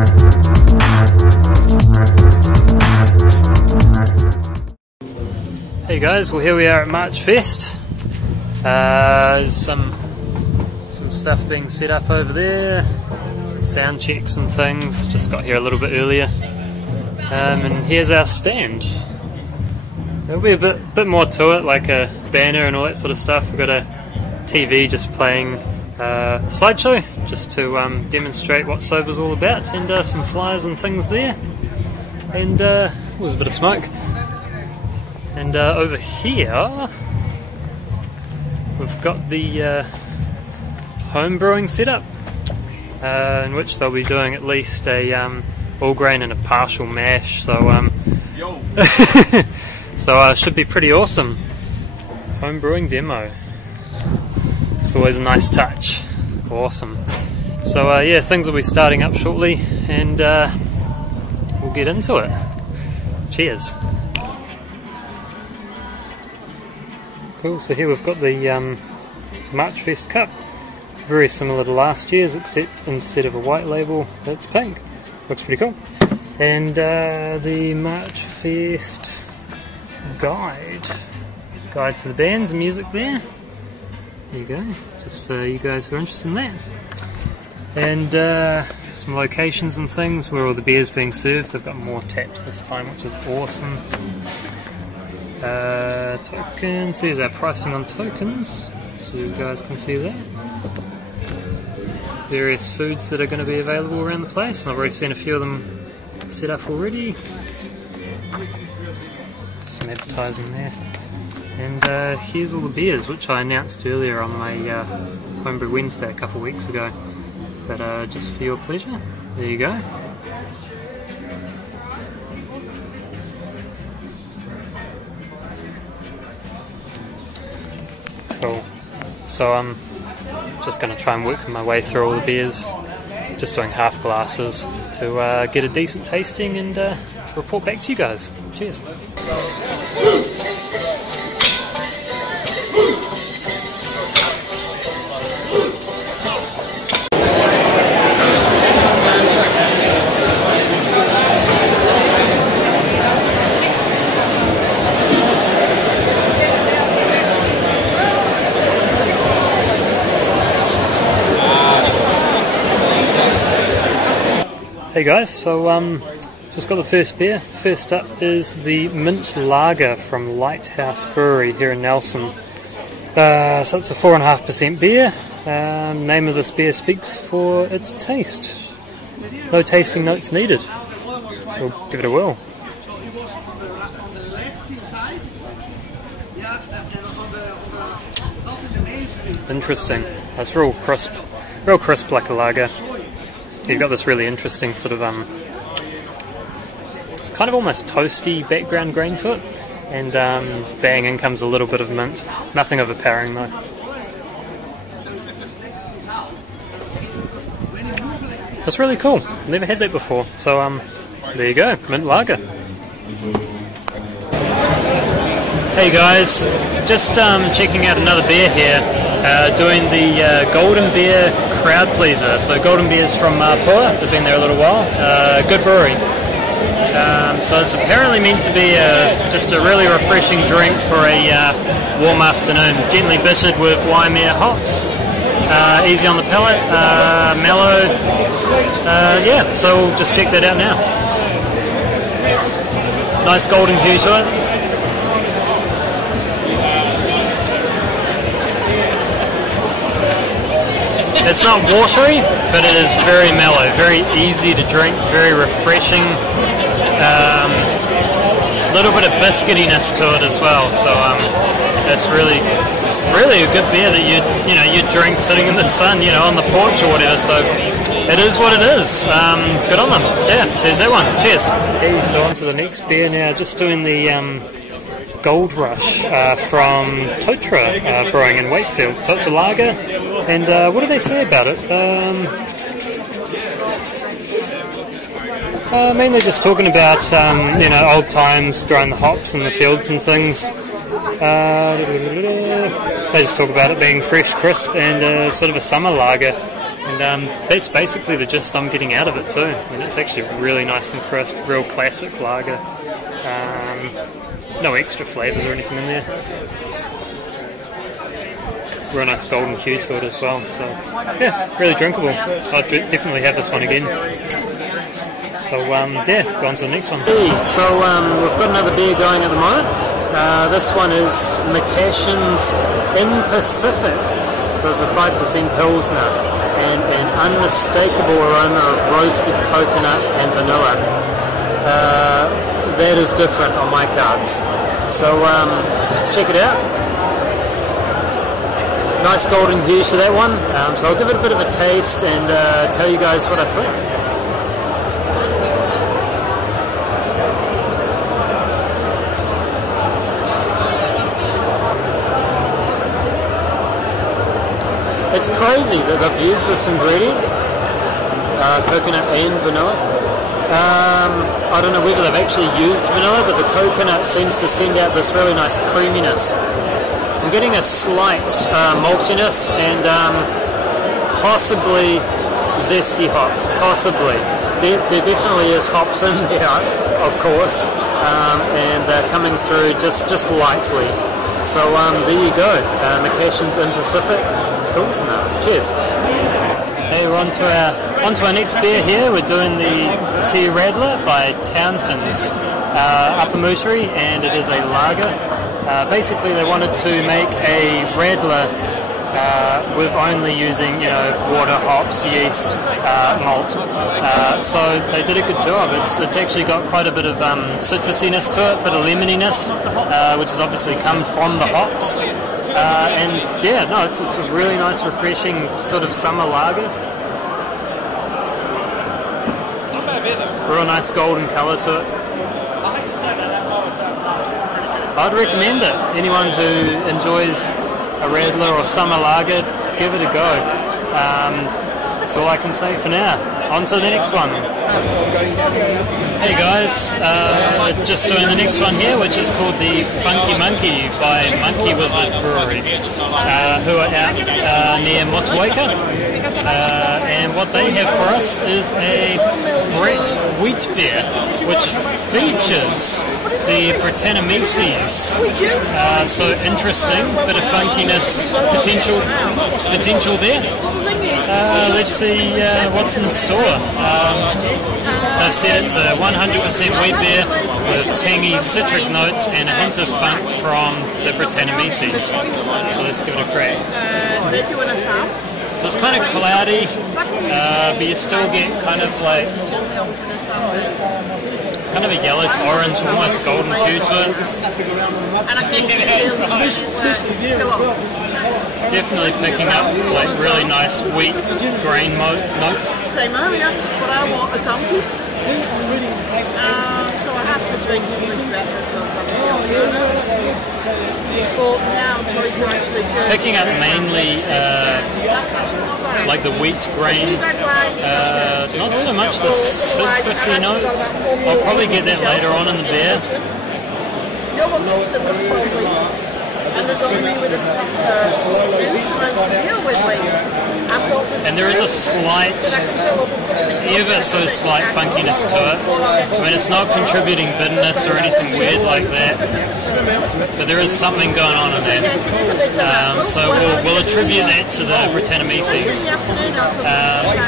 Hey guys, well here we are at Marchfest. There's some stuff being set up over there, some sound checks and things. Just got here a little bit earlier, and here's our stand. There'll be a bit more to it, like a banner and all that sort of stuff. We've got a TV just playing a slideshow just to demonstrate what Sober's all about, and some flyers and things there, and there's a bit of smoke. And over here we've got the home brewing setup, in which they'll be doing at least a all grain and a partial mash, so so should be pretty awesome. Home brewing demo. It's always a nice touch. Awesome. So yeah, things will be starting up shortly, and we'll get into it. Cheers. Cool, so here we've got the Marchfest cup, very similar to last year's, except instead of a white label it's pink. Looks pretty cool. And the Marchfest guide to the bands and music there. There you go, just for you guys who are interested in that. And some locations and things where all the beer's being served. They've got more taps this time, which is awesome. Tokens, there's our pricing on tokens, so you guys can see that. Various foods that are going to be available around the place, and I've already seen a few of them set up already. Some advertising there. And here's all the beers, which I announced earlier on my Homebrew Wednesday a couple of weeks ago. But just for your pleasure, there you go. Cool. So I'm just going to try and work my way through all the beers, just doing half glasses to get a decent tasting and report back to you guys. Cheers. Hey guys, so just got the first beer. First up is the Mint Lager from Lighthouse Brewery here in Nelson. So it's a 4.5% beer. Name of this beer speaks for its taste. No tasting notes needed. So we'll give it a whirl. Interesting. That's real crisp like a lager. You've got this really interesting sort of kind of almost toasty background grain to it, and bang, in comes a little bit of mint. Nothing overpowering though. That's really cool. Never had that before. So there you go, mint lager. Hey guys, just checking out another beer here. Doing the Golden Beer Crowd Pleaser. So Golden Beer's from Pua, they've been there a little while. Good brewery. So it's apparently meant to be just a really refreshing drink for a warm afternoon. Gently bittered with Waimea Hops. Easy on the palate, mellow. Yeah, so we'll just check that out now. Nice golden hue to it. It's not watery, but it is very mellow, very easy to drink, very refreshing. Little bit of biscuitiness to it as well, so it's really a good beer that you drink sitting in the sun, on the porch or whatever. So it is what it is. Good on them. Yeah, there's that one. Cheers. Hey, so on to the next beer now. Just doing the Gold Rush from Totoro Brewing in Wakefield. So it's a lager. And what do they say about it? Mainly just talking about, old times, growing the hops in the fields and things. they just talk about it being fresh, crisp, and sort of a summer lager. And that's basically the gist I'm getting out of it too. And it's actually really nice and crisp, real classic lager. No extra flavours or anything in there. Real nice golden hue to it as well. So yeah, really drinkable. I'd definitely have this one again. So yeah, go on to the next one. So we've got another beer going at the moment. This one is McCashin's In Pacific. So it's a 5% Pilsner and an unmistakable aroma of roasted coconut and vanilla. That is different on my cards. So check it out. Nice golden hue to that one. So I'll give it a bit of a taste and tell you guys what I think. It's crazy that they've used this ingredient, coconut and vanilla. I don't know whether they've actually used vanilla, but the coconut seems to send out this really nice creaminess. I'm getting a slight maltiness and possibly zesty hops, possibly. There definitely is hops in there, of course, and they're coming through just lightly. So there you go, McCashin's In Pacific Pilsner. Cheers. Hey, we're on to our next beer here. We're doing the Tea Radler by Townsend's Upper Moosery, and it is a lager. Basically, they wanted to make a radler with only using, water, hops, yeast, malt. So they did a good job. It's actually got quite a bit of citrusiness to it, a bit of lemoniness, which has obviously come from the hops. And yeah, no, it's a really nice, refreshing sort of summer lager. Real nice golden colour to it. I'd recommend it. Anyone who enjoys a radler or summer lager, give it a go. That's all I can say for now. On to the next one. Hey guys, just doing the next one here, which is called the Funky Monkey by Monkey Wizard Brewery, who are out near Motueka. And what they have for us is a Brett wheat beer, which features the Brettanomyces. So interesting, bit of funkiness potential there. Let's see what's in store. They've said it's a 100% wheat beer with tangy citric notes and a hint of funk from the Brettanomyces. So let's give it a crack. So it's kind of cloudy, but you still get kind of like a yellow to orange, almost golden hue to it. Definitely picking up like really nice wheat grain notes. So I have to drink picking up mainly like the wheat grain, not so much the citrusy notes. I'll probably get that later on in the beer. And there is a slight, ever so slight funkiness to it. I mean, it's not contributing bitterness or anything weird like that, but there is something going on in that. So we'll attribute that to the Brettanomyces.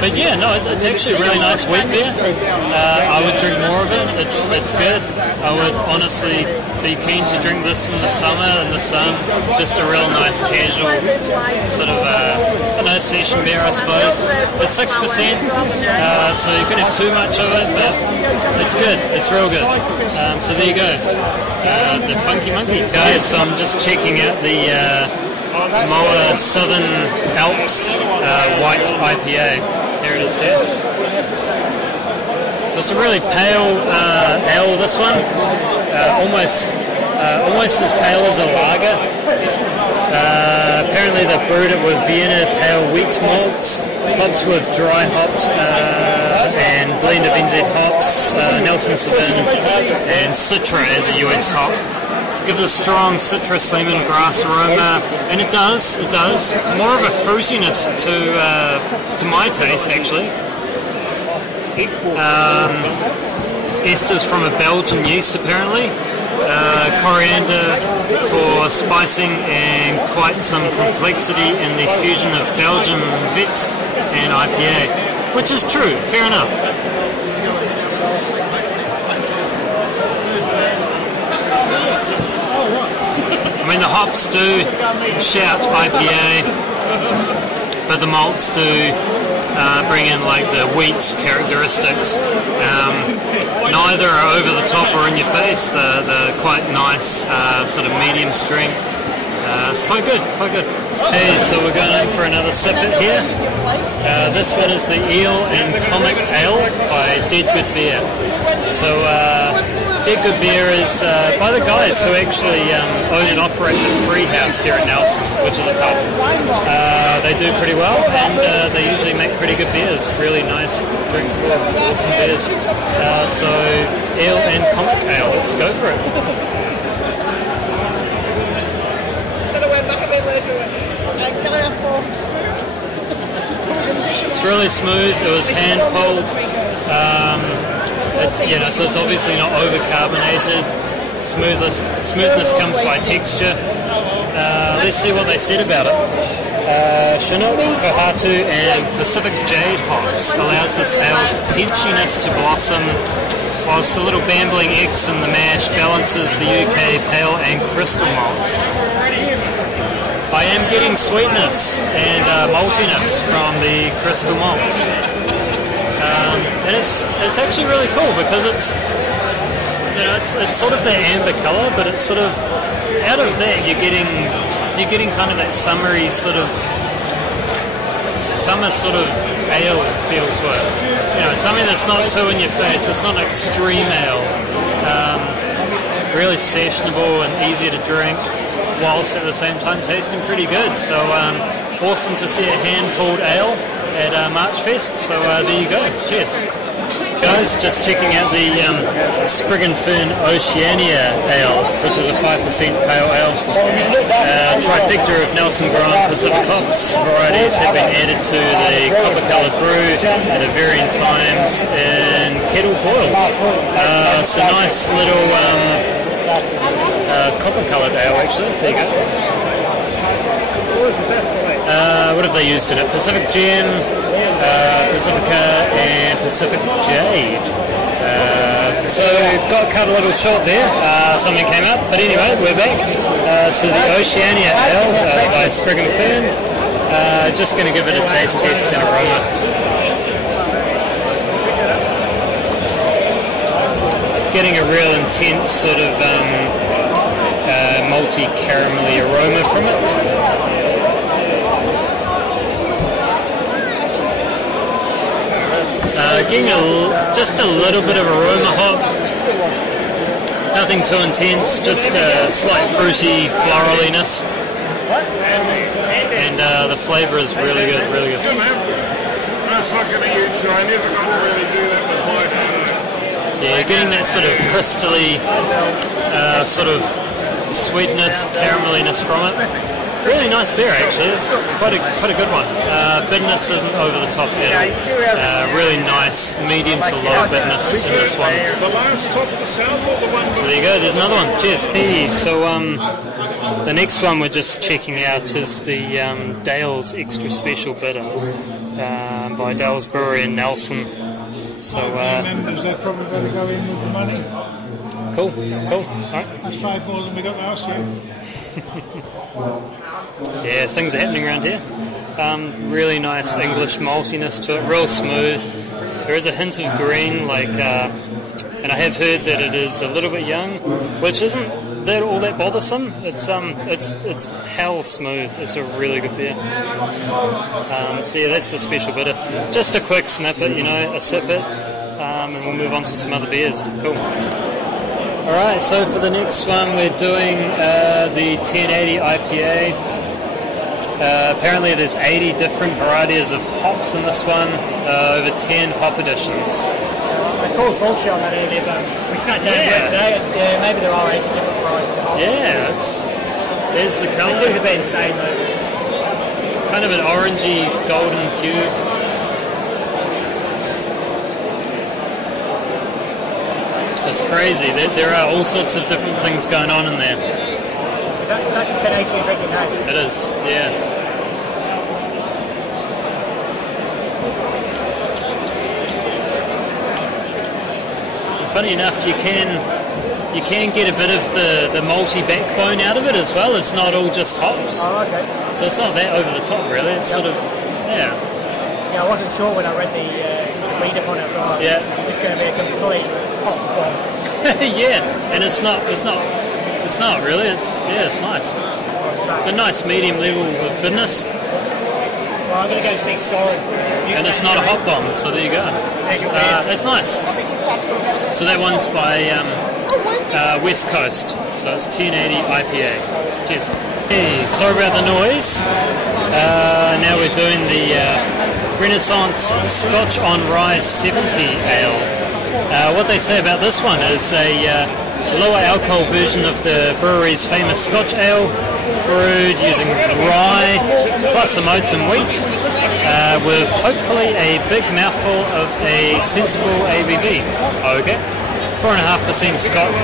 But yeah, no, it's actually a really nice wheat beer. I would drink more of it. It's good. I would honestly be keen to drink this in the summer in the sun. Just a real nice casual sort of session beer, I suppose. It's 6%, so you can have too much of it, but it's good. It's real good. So there you go, the Funky Monkey. Guys, so I'm just checking out the Moa Southern Alps White IPA. Here it is here. So it's a really pale ale, this one. Almost as pale as a lager. Apparently they brewed it with Vienna pale wheat malts, hops with dry hops, and blend of NZ hops, Nelson Sauvin, and Citra as a US hop. gives a strong citrus lemongrass aroma, and it does more of a fruitiness to my taste actually. Esters from a Belgian yeast apparently. Coriander for spicing, and quite some complexity in the fusion of Belgian Wit and IPA, which is true, fair enough. I mean, the hops do shout IPA, but the malts do bring in like the wheat characteristics. Neither are over the top or in your face. They're quite nice, sort of medium strength. It's quite good, quite good. Hey, so we're going in for another sip it here. This one is the Eel and Comic Ale by Dead Good Beer. So Dead Good Beer is by the guys who actually own and operate the Free House here in Nelson, which is a pub. They do pretty well, and they usually make pretty good beers. Really nice, drinkable, awesome beers. So Eel and Comic Ale, let's go for it. It's really smooth. It was hand pulled. It's, you know, so it's obviously not over carbonated. Smoothness comes by texture. Let's see what they said about it. Chinook, Kohatu, and Pacific Jade hops allows this ale's peachiness to blossom, whilst a little Bambling X in the mash balances the UK pale and crystal malts. I am getting sweetness and maltiness from the crystal malts, and it's actually really cool because it's, you know, it's sort of the amber colour, but it's sort of out of that you're getting kind of that summery sort of summer sort of ale feel to it. You know, something that's not too in your face. It's not an extreme ale. Really sessionable and easy to drink, whilst at the same time tasting pretty good. So awesome to see a hand-pulled ale at Marchfest. So there you go. Cheers. Guys, just checking out the Sprig and Fern Oceania ale, which is a 5% pale ale. Trifecta of Nelson grown Pacific hops varieties have been added to the copper-coloured brew at varying times in kettle boil. It's a nice little copper-coloured ale, actually. There you go. What was the best way? What have they used in it? Pacific Gem, Pacifica, and Pacific Jade. So got cut a little short there. Something came up, but anyway, we're back. So the Oceania ale by Sprig and Fern. Just going to give it a taste test and aroma. Getting a real intense sort of malty caramelly aroma from it. Getting just a little bit of aroma hop. Nothing too intense, just a slight fruity floraliness. And the flavour is really good, really good. I was looking at you, so I never got to really do that with my Totoro. Yeah, getting that sort of crystally, sort of sweetness, carameliness from it. Really nice beer, actually. It's quite a good one. Bitterness isn't over the top at all. Really nice, medium to low bitterness in this one. The last top of the south or the one? So there you go. There's another one. Cheers. Hey, so the next one we're just checking out is the Dale's Extra Special Bitter by Dale's Brewery in Nelson. So members, they're probably going to go in with the money. Cool. All right. That's 5 more than we got last year. Yeah, things are happening around here. Really nice English maltiness to it, real smooth. There is a hint of green, like, and I have heard that it is a little bit young, which isn't all that bothersome. It's hell smooth. It's a really good beer. So yeah, that's the special bitter. Just a quick snippet, you know, a sip it, and we'll move on to some other beers. Cool. Alright, so for the next one we're doing the 1080 IPA. Apparently there's 80 different varieties of hops in this one, over 10 hop additions. I called bullshit on that earlier, but we sat down today, maybe there are 80 different varieties. varieties of hops. Yeah, there's the colour. It seems a bit insane though. Kind of an orangey golden cube. It's crazy. There are all sorts of different things going on in there. That's the 1080 you're drinking now? It is, yeah. And funny enough, you can get a bit of the malty backbone out of it as well. It's not all just hops. Oh, okay. So it's not that over the top, really. It's sort of, yeah. Yeah, I wasn't sure when I read the read up on it. Yeah. It's just going to be a complete hop bomb. Yeah, and it's not really. It's nice. A nice medium level of goodness. Well, I'm going to go see Soren. And it's not a hot bomb, so there you go. That's nice. So that one's by West Coast, so it's 1080 IPA. Cheers. Hey, sorry about the noise. Now we're doing the Renaissance Scotch on Rye 70 Ale. What they say about this one is a lower alcohol version of the brewery's famous Scotch Ale, brewed using rye plus some oats and wheat, with hopefully a big mouthful of a sensible ABV. Okay, 4.5%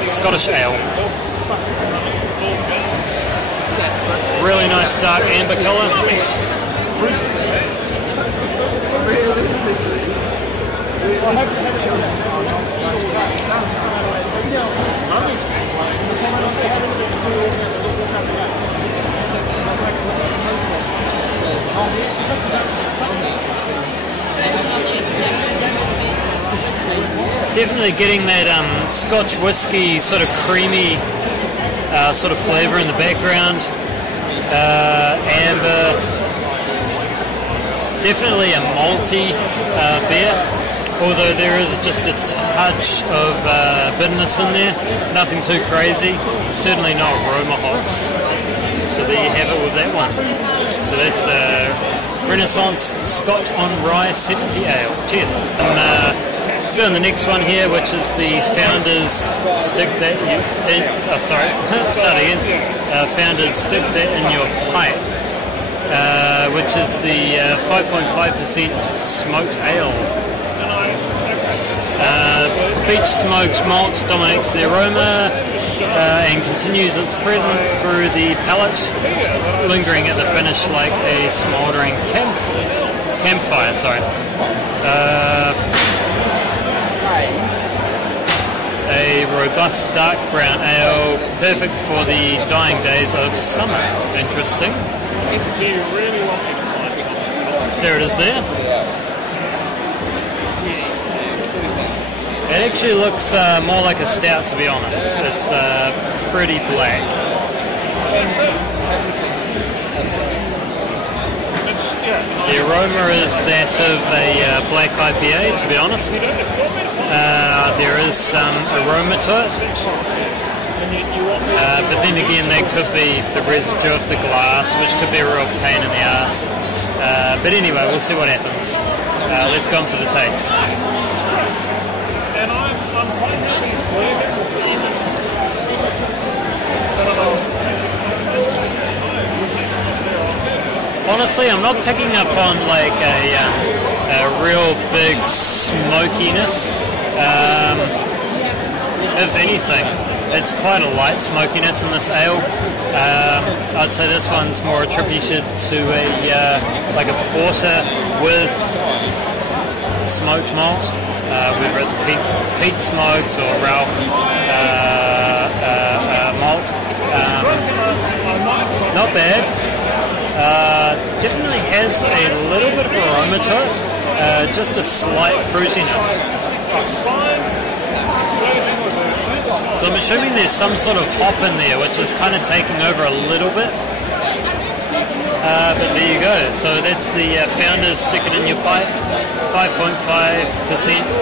Scottish Ale. Really nice dark amber colour. Definitely getting that Scotch whiskey sort of creamy sort of flavour in the background. Amber. Definitely a malty beer, although there is just a touch of bitterness in there. Nothing too crazy. Certainly not Waimea Hops. So there you have it with that one. So that's the Renaissance Scotch on Rye 70 Ale. Cheers. Doing the next one here, which is the Founders Stick That Start again. Founders Stick That in Your Pipe, which is the 5.5% smoked ale. Beach smoked malt dominates the aroma and continues its presence through the palate, lingering at the finish like a smouldering campfire. A robust dark brown ale, perfect for the dying days of summer. Interesting. Do you really want me to find something? There it is there. It actually looks more like a stout, to be honest. It's pretty black. The aroma is that of a black IPA, to be honest. There is some aroma to it, but then again that could be the residue of the glass, which could be a real pain in the ass. But anyway, we'll see what happens. Let's go on for the taste. And I'm quite happy Honestly, I'm not picking up on like a real big smokiness. If anything, it's quite a light smokiness in this ale. I'd say this one's more attributed to a like a porter with smoked malt, whether it's peat smoked or Ralph malt. Not bad. Definitely has a little bit of aroma to it, just a slight fruitiness. So I'm assuming there's some sort of hop in there, which is kind of taking over a little bit. But there you go. So that's the Founders Stick It In Your Pipe, 5.5%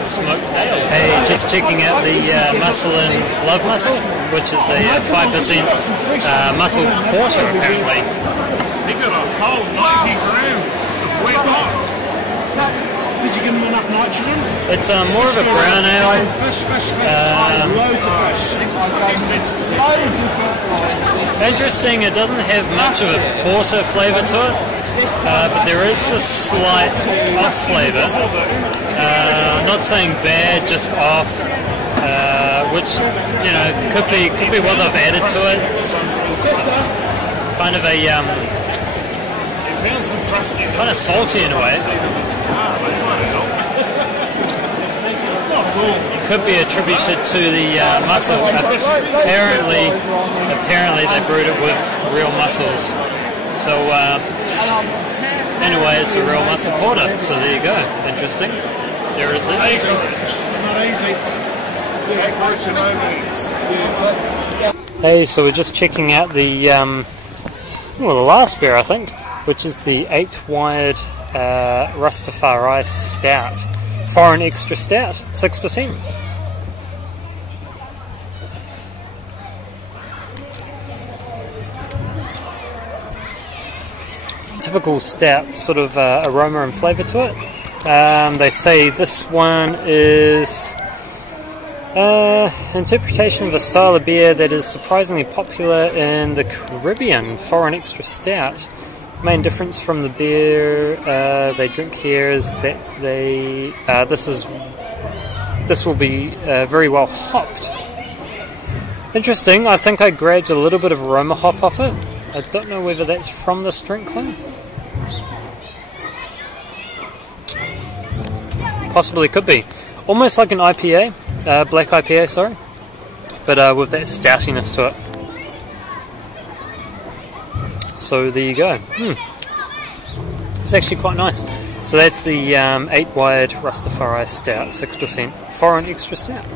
smoked ale. Hey, just checking out the Muscle and Love Muscle, which is a 5% muscle porter apparently. He got a whole 90 grams of wet hops. Did you give him enough nitrogen? It's more of a brown ale. Fish. Loads of fish. Loads of fertiliser. Interesting, it doesn't have much of a porter flavour to it, but there is a slight off flavour. Not saying bad, just off, which, you know, could be what they've added to it. Kind of a kind of salty in a way. Could be attributed to the mussel. Apparently they brewed it with real mussels. So anyway, it's a real mussel porter. So there you go. Interesting. There is it. It's not easy. Hey, so we're just checking out the the last beer, I think, which is the 8-wired Rastafari Stout. Foreign Extra Stout, 6%. Typical stout sort of aroma and flavour to it. They say this one is interpretation of a style of beer that is surprisingly popular in the Caribbean. Foreign Extra Stout. Main difference from the beer they drink here is that this will be very well hopped. Interesting. I think I grabbed a little bit of aroma hop off it. I don't know whether that's from this drink though. Possibly could be. Almost like an IPA, black IPA, sorry, but with that stoutiness to it. So there you go. It's actually quite nice. So that's the 8-wired Rastafari Stout, 6%. Foreign Extra Stout.